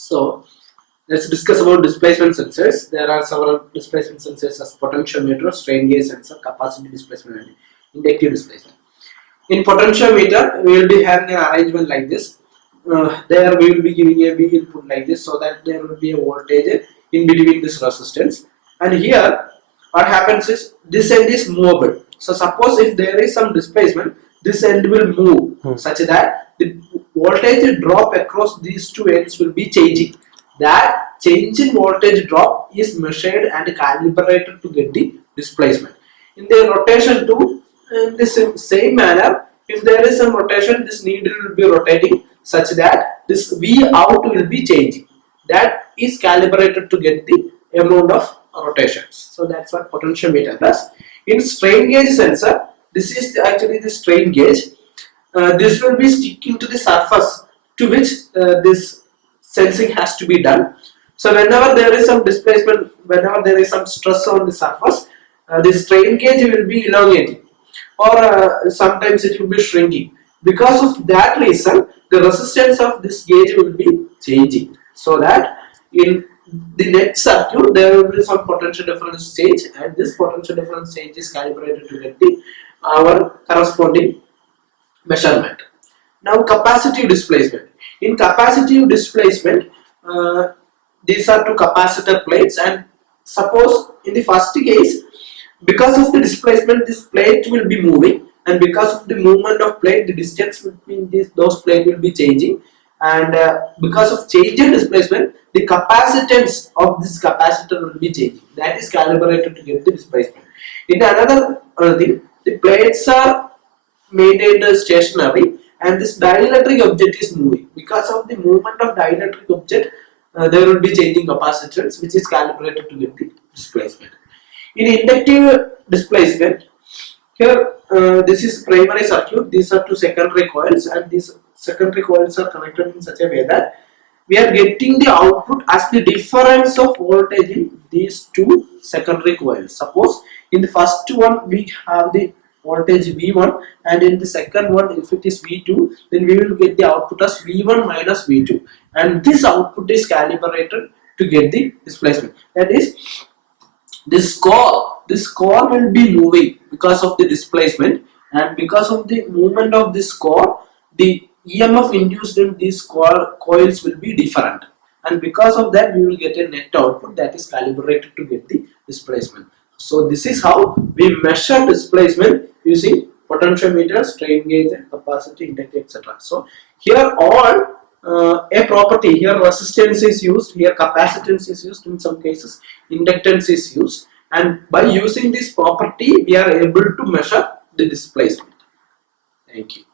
So let's discuss about displacement sensors. There are several displacement sensors as potentiometer, strain gauge sensor, capacitive displacement, and inductive displacement. In potentiometer, we will be having an arrangement like this. There we will be giving a V input like this, so that there will be a voltage in between this resistance. And here, what happens is this end is movable. So suppose if there is some displacement, this end will move such that the voltage drop across these two ends will be changing. That change in voltage drop is measured and calibrated to get the displacement. In the rotation too, in the same manner, if there is some rotation, this needle will be rotating such that this V out will be changing. That is calibrated to get the amount of rotations. So that's what potentiometer does. In strain gauge sensor, this is actually the strain gauge. This will be sticking to the surface to which this sensing has to be done. So whenever there is some displacement, whenever there is some stress on the surface, the strain gauge will be elongating, or sometimes it will be shrinking. Because of that reason, the resistance of this gauge will be changing, so that in the next circuit there will be some potential difference change, and this potential difference change is calibrated to get our corresponding measurement. Now capacitive displacement. In capacitive displacement, these are two capacitor plates, and suppose in the first case, because of the displacement, this plate will be moving, and because of the movement of plate, the distance between those plates will be changing, and because of change in displacement, the capacitance of this capacitor will be changing. That is calibrated to get the displacement. In another thing, the plates are maintained stationary, and this dielectric object is moving. Because of the movement of dielectric object, there will be changing capacitance, which is calibrated to get the displacement. In inductive displacement, here this is primary circuit, these are two secondary coils, and these secondary coils are connected in such a way that we are getting the output as the difference of voltage in these two secondary coils. Suppose in the first one we have the voltage V1, and in the second one, if it is V2, then we will get the output as V1 minus V2, and this output is calibrated to get the displacement. That is, this core will be moving because of the displacement, and because of the movement of this core, the EMF induced in these coils will be different, and because of that we will get a net output that is calibrated to get the displacement. So this is how we measure displacement using potentiometer, strain gauge, and capacitive, inductive, etc. So here all a property, here resistance is used, here capacitance is used, in some cases inductance is used, and by using this property we are able to measure the displacement. Thank you.